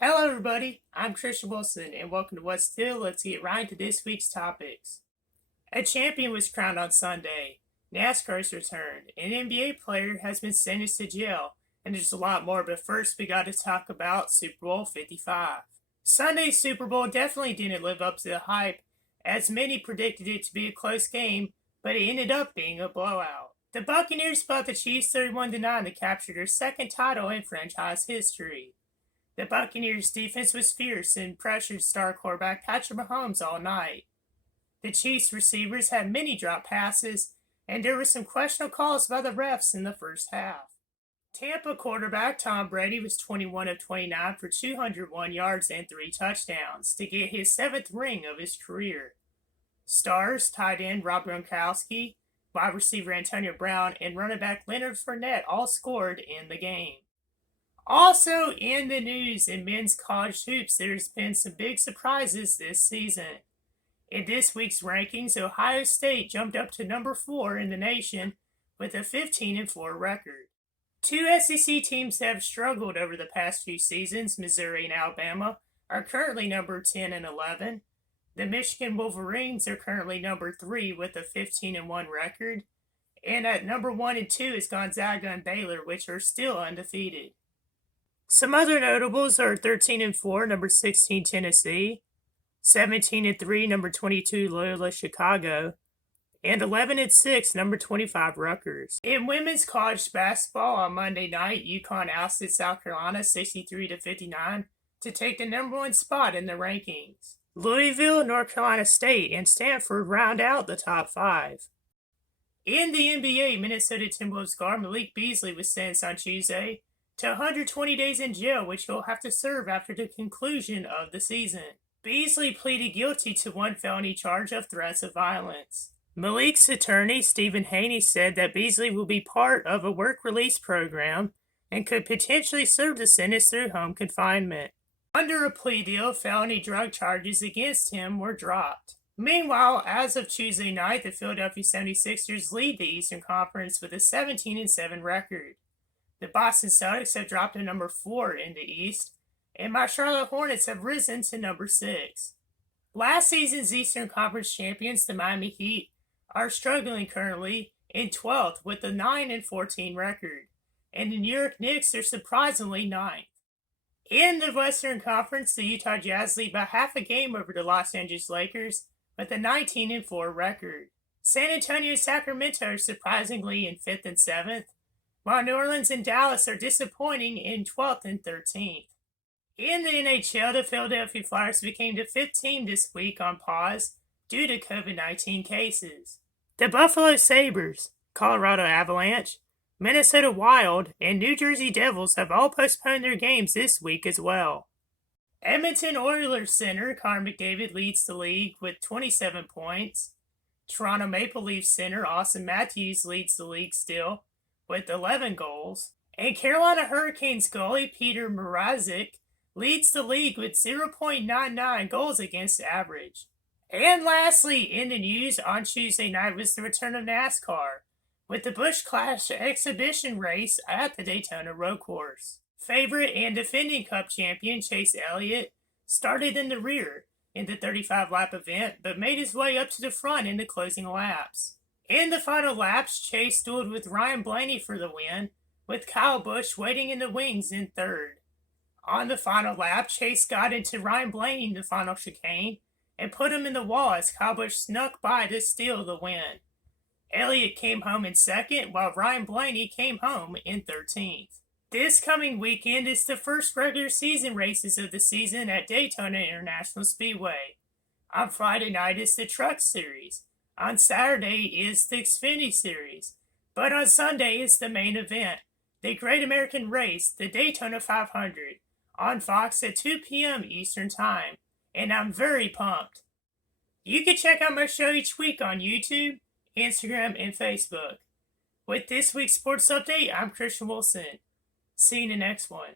Hello, everybody. I'm Christian Wilson, and welcome to What's Still. Let's get right into this week's topics. A champion was crowned on Sunday. NASCAR's returned. An NBA player has been sentenced to jail, and there's a lot more. But first, we got to talk about Super Bowl 55. Sunday's Super Bowl definitely didn't live up to the hype, as many predicted it to be a close game, but it ended up being a blowout. The Buccaneers fought the Chiefs 31-9 to capture their second title in franchise history. The Buccaneers' defense was fierce and pressured star quarterback Patrick Mahomes all night. The Chiefs' receivers had many drop passes, and there were some questionable calls by the refs in the first half. Tampa quarterback Tom Brady was 21 of 29 for 201 yards and 3 touchdowns to get his 7th ring of his career. Stars tight end Rob Gronkowski, wide receiver Antonio Brown, and running back Leonard Fournette all scored in the game. Also in the news in men's college hoops, there's been some big surprises this season. In this week's rankings, Ohio State jumped up to number 4 in the nation with a 15-4 record. Two SEC teams have struggled over the past few seasons. Missouri and Alabama are currently number 10 and 11. The Michigan Wolverines are currently number 3 with a 15-1 record. And at number 1 and 2 is Gonzaga and Baylor, which are still undefeated. Some other notables are 13-4, number 16 Tennessee, 17-3, number 22 Loyola Chicago, and 11-6, number 25 Rutgers. In women's college basketball on Monday night, UConn ousted South Carolina 63-59 to take the number 1 spot in the rankings. Louisville, North Carolina State, and Stanford round out the top 5. In the NBA, Minnesota Timberwolves guard Malik Beasley was sentenced on Tuesday to 120 days in jail, which he'll have to serve after the conclusion of the season. Beasley pleaded guilty to 1 felony charge of threats of violence. Malik's attorney, Stephen Haney, said that Beasley will be part of a work release program and could potentially serve the sentence through home confinement. Under a plea deal, felony drug charges against him were dropped. Meanwhile, as of Tuesday night, the Philadelphia 76ers lead the Eastern Conference with a 17-7 record. The Boston Celtics have dropped to number 4 in the East, and my Charlotte Hornets have risen to number 6. Last season's Eastern Conference champions, the Miami Heat, are struggling currently in 12th with a 9-14 record, and the New York Knicks are surprisingly 9th. In the Western Conference, the Utah Jazz lead by half a game over the Los Angeles Lakers with a 19-4 record. San Antonio and Sacramento are surprisingly in 5th and 7th, while New Orleans and Dallas are disappointing in 12th and 13th. In the NHL, the Philadelphia Flyers became the 5th team this week on pause due to COVID-19 cases. The Buffalo Sabres, Colorado Avalanche, Minnesota Wild, and New Jersey Devils have all postponed their games this week as well. Edmonton Oilers center Connor McDavid leads the league with 27 points. Toronto Maple Leafs center Austin Matthews leads the league still with 11 goals, and Carolina Hurricanes goalie Peter Mrazek leads the league with 0.99 goals against average. And lastly, in the news, on Tuesday night was the return of NASCAR, with the Busch Clash exhibition race at the Daytona Road Course. Favorite and defending Cup champion Chase Elliott started in the rear in the 35-lap event, but made his way up to the front in the closing laps. In the final laps, Chase dueled with Ryan Blaney for the win, with Kyle Busch waiting in the wings in 3rd. On the final lap, Chase got into Ryan Blaney in the final chicane and put him in the wall as Kyle Busch snuck by to steal the win. Elliott came home in 2nd, while Ryan Blaney came home in 13th. This coming weekend is the first regular season races of the season at Daytona International Speedway. On Friday night is the Truck Series. On Saturday is the Xfinity Series, but on Sunday is the main event, the Great American Race, the Daytona 500, on Fox at 2 p.m. Eastern Time, and I'm very pumped. You can check out my show each week on YouTube, Instagram, and Facebook. With this week's sports update, I'm Christian Wilson. See you in the next one.